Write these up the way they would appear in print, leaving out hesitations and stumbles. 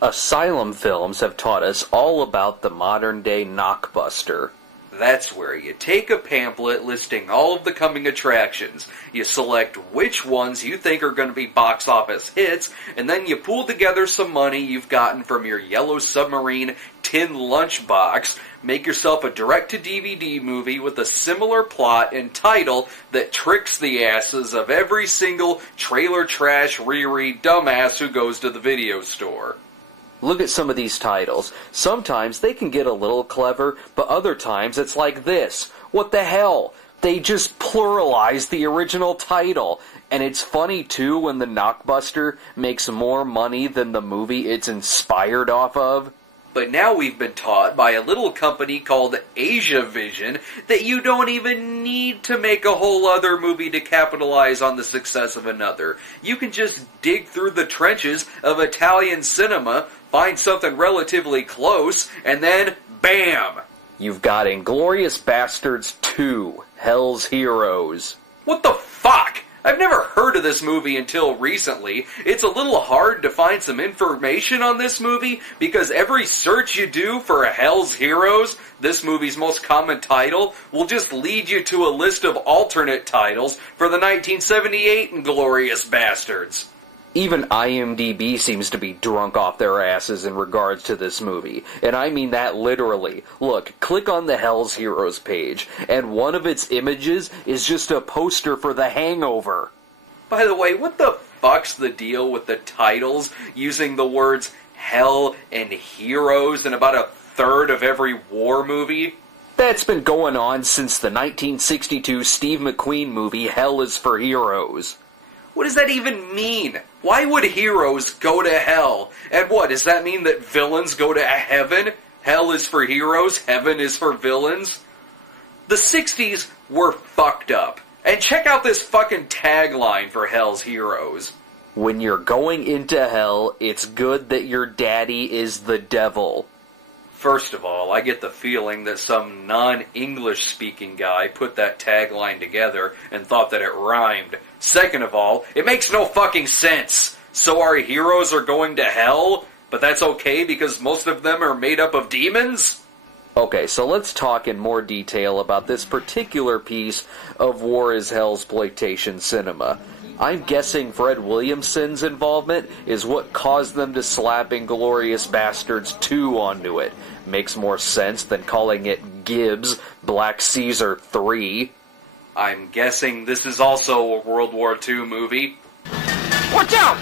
Asylum films have taught us all about the modern-day knockbuster. That's where you take a pamphlet listing all of the coming attractions, you select which ones you think are going to be box office hits, and then you pool together some money you've gotten from your Yellow Submarine tin lunchbox, make yourself a direct-to-DVD movie with a similar plot and title that tricks the asses of every single trailer trash Riri dumbass who goes to the video store. Look at some of these titles. Sometimes they can get a little clever, but other times it's like this. What the hell? They just pluralize the original title. And it's funny too when the knockbuster makes more money than the movie it's inspired off of. But now we've been taught by a little company called Asia Vision that you don't even need to make a whole other movie to capitalize on the success of another. You can just dig through the trenches of Italian cinema, find something relatively close, and then, bam! You've got Inglourious Bastards 2, Hell's Heroes. What the fuck? I've never heard of this movie until recently. It's a little hard to find some information on this movie because every search you do for Hell's Heroes, this movie's most common title, will just lead you to a list of alternate titles for the 1978 Inglourious Bastards. Even IMDb seems to be drunk off their asses in regards to this movie, and I mean that literally. Look, click on the Hell's Heroes page, and one of its images is just a poster for The Hangover. By the way, what the fuck's the deal with the titles using the words Hell and Heroes in about a third of every war movie? That's been going on since the 1962 Steve McQueen movie Hell is for Heroes. What does that even mean? Why would heroes go to hell? And what, does that mean that villains go to heaven? Hell is for heroes, heaven is for villains? The 60s were fucked up. And check out this fucking tagline for Hell's Heroes. When you're going into hell, it's good that your daddy is the devil. First of all, I get the feeling that some non-English speaking guy put that tagline together and thought that it rhymed. Second of all, it makes no fucking sense. So our heroes are going to hell, but that's okay because most of them are made up of demons? Okay, so let's talk in more detail about this particular piece of War is Hellsploitation cinema. I'm guessing Fred Williamson's involvement is what caused them to slap Inglourious Bastards 2 onto it. Makes more sense than calling it Gibbs Black Caesar 3. I'm guessing this is also a World War II movie. Watch out!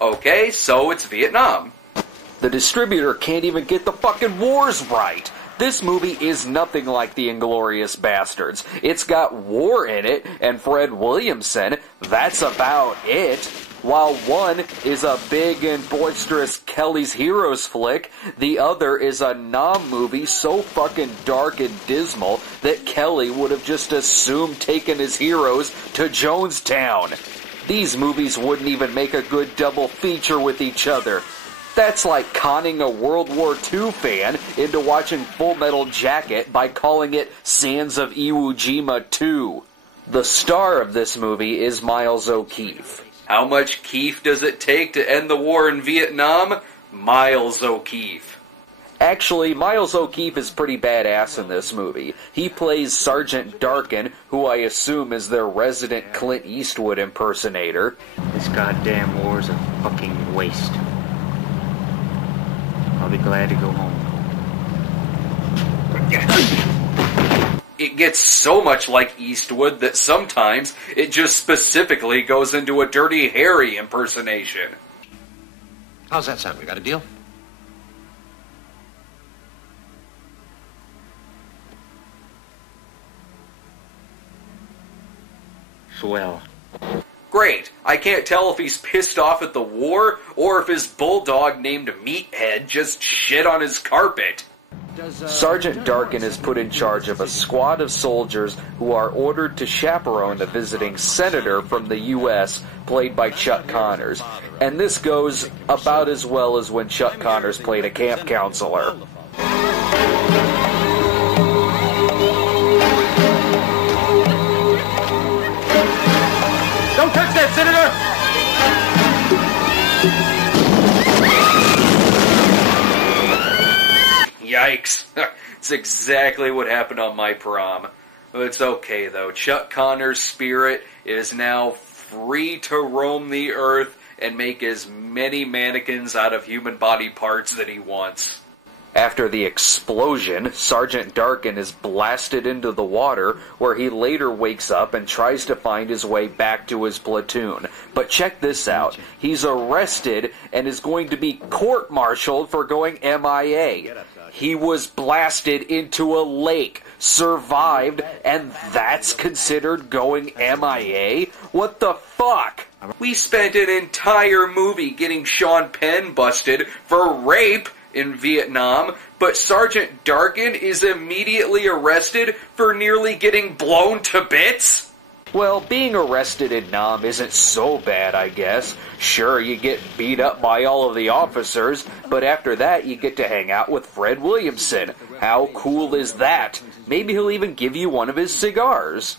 Okay, so it's Vietnam. The distributor can't even get the fucking wars right. This movie is nothing like the Inglourious Bastards. It's got war in it, and Fred Williamson, that's about it. While one is a big and boisterous Kelly's Heroes flick, the other is a Nam movie so fucking dark and dismal that Kelly would have just assumed taking his heroes to Jonestown. These movies wouldn't even make a good double feature with each other. That's like conning a World War II fan into watching Full Metal Jacket by calling it Sands of Iwo Jima 2. The star of this movie is Miles O'Keefe. How much Keefe does it take to end the war in Vietnam? Miles O'Keefe. Actually, Miles O'Keefe is pretty badass in this movie. He plays Sergeant Darkin, who I assume is their resident Clint Eastwood impersonator. This goddamn war's a fucking waste. I'll be glad to go home. It gets so much like Eastwood that sometimes it just specifically goes into a Dirty Harry impersonation. How's that sound? We got a deal? Swell. Great. I can't tell if he's pissed off at the war or if his bulldog named Meathead just shit on his carpet. Sergeant Darkin is put in charge of a squad of soldiers who are ordered to chaperone the visiting senator from the U.S., played by Chuck Connors. And this goes about as well as when Chuck Connors played a camp counselor. Don't touch that, Senator! Yikes. It's exactly what happened on my prom. It's okay, though. Chuck Connor's spirit is now free to roam the earth and make as many mannequins out of human body parts that he wants. After the explosion, Sergeant Darkin is blasted into the water, where he later wakes up and tries to find his way back to his platoon. But check this out. He's arrested and is going to be court-martialed for going MIA. He was blasted into a lake, survived, and that's considered going MIA? What the fuck? We spent an entire movie getting Sean Penn busted for rape in Vietnam, but Sergeant Darkin is immediately arrested for nearly getting blown to bits? Well, being arrested in Nam isn't so bad, I guess. Sure, you get beat up by all of the officers, but after that you get to hang out with Fred Williamson. How cool is that? Maybe he'll even give you one of his cigars.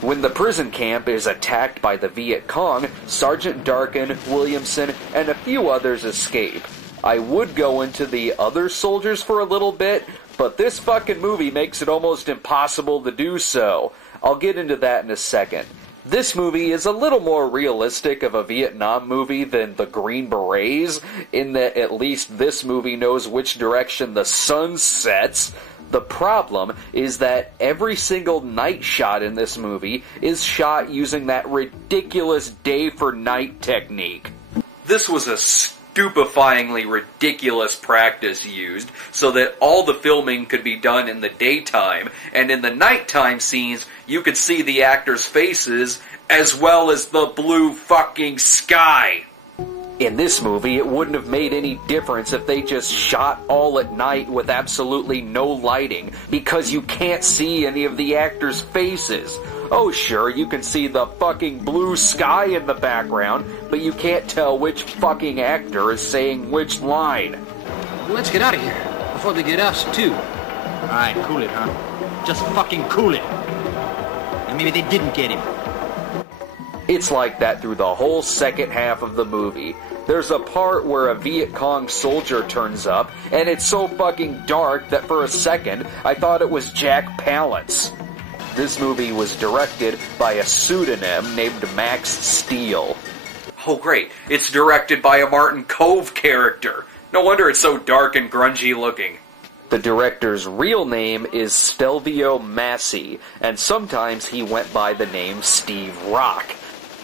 When the prison camp is attacked by the Viet Cong, Sergeant Darkin, Williamson, and a few others escape. I would go into the other soldiers for a little bit, but this fucking movie makes it almost impossible to do so. I'll get into that in a second. This movie is a little more realistic of a Vietnam movie than The Green Berets, in that at least this movie knows which direction the sun sets. The problem is that every single night shot in this movie is shot using that ridiculous day for night technique. This was a stupefyingly ridiculous practice used so that all the filming could be done in the daytime, and in the nighttime scenes you could see the actors' faces as well as the blue fucking sky. In this movie, it wouldn't have made any difference if they just shot all at night with absolutely no lighting, because you can't see any of the actors' faces. Oh sure, you can see the fucking blue sky in the background, but you can't tell which fucking actor is saying which line. Let's get out of here before they get us, too. Alright, cool it, huh? Just fucking cool it. And maybe they didn't get him. It's like that through the whole second half of the movie. There's a part where a Viet Cong soldier turns up, and it's so fucking dark that for a second I thought it was Jack Palance. This movie was directed by a pseudonym named Max Steel. Oh great, it's directed by a Martin Cove character. No wonder it's so dark and grungy looking. The director's real name is Stelvio Massi, and sometimes he went by the name Steve Rock.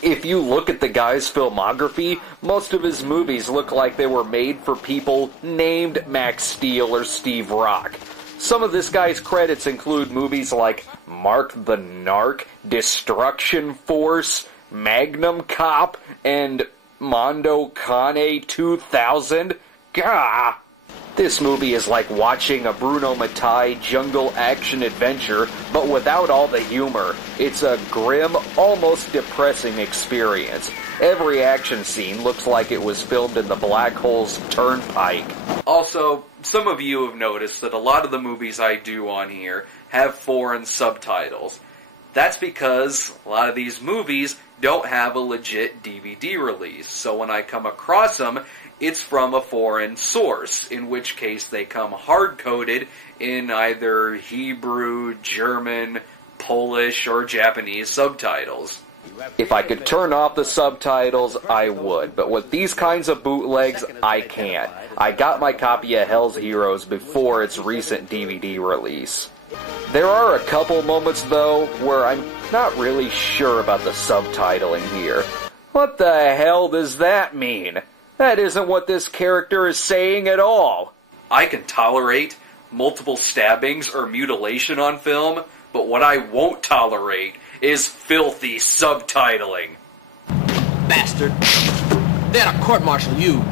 If you look at the guy's filmography, most of his movies look like they were made for people named Max Steel or Steve Rock. Some of this guy's credits include movies like Mark the Narc, Destruction Force, Magnum Cop, and Mondo Cane 2000. Gah! This movie is like watching a Bruno Mattei jungle action adventure, but without all the humor. It's a grim, almost depressing experience. Every action scene looks like it was filmed in the Black Hole's Turnpike. Also, some of you have noticed that a lot of the movies I do on here have foreign subtitles. That's because a lot of these movies don't have a legit DVD release, so when I come across them, it's from a foreign source, in which case they come hard-coded in either Hebrew, German, Polish, or Japanese subtitles. If I could turn off the subtitles, I would, but with these kinds of bootlegs, I can't. I got my copy of Hell's Heroes before its recent DVD release. There are a couple moments, though, where I'm not really sure about the subtitling here. What the hell does that mean? That isn't what this character is saying at all. I can tolerate multiple stabbings or mutilation on film, but what I won't tolerate is filthy subtitling. Bastard. They ought to court-martial you.